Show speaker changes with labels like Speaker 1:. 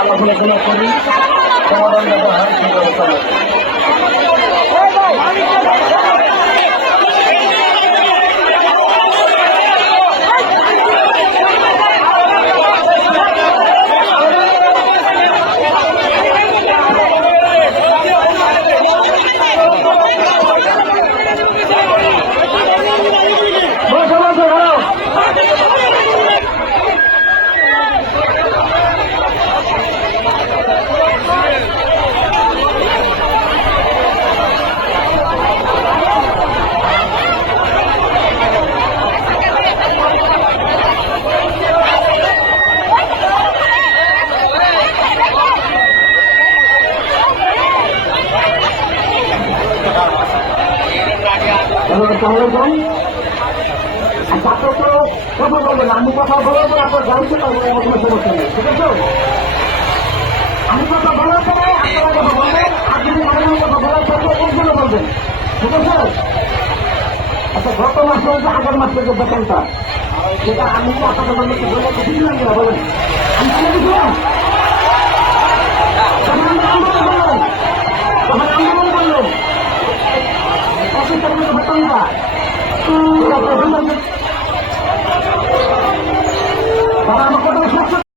Speaker 1: আলোচনা করি সমাধান যাতে হয় সেই ব্যবস্থা যান আচ্ছা আপনার তো কথা বলবেন আমি কথা বলার পর আপনার গাড়িতে পারব আমার কোনো ঠিক আছে আমি কথা বলার পরে আপনারা কথা বলবেন আপনি ম্যাডামের কথা বলার পরে একগুলো বলবেন ঠিক আছে আচ্ছা গত মাসে যে আগের মাসে যে বেতনটা সেটা আমি আপনাদের মানুষকে বলে বলেন আমি অফিসের মধ্যে বেতনটা তারা আমার কথা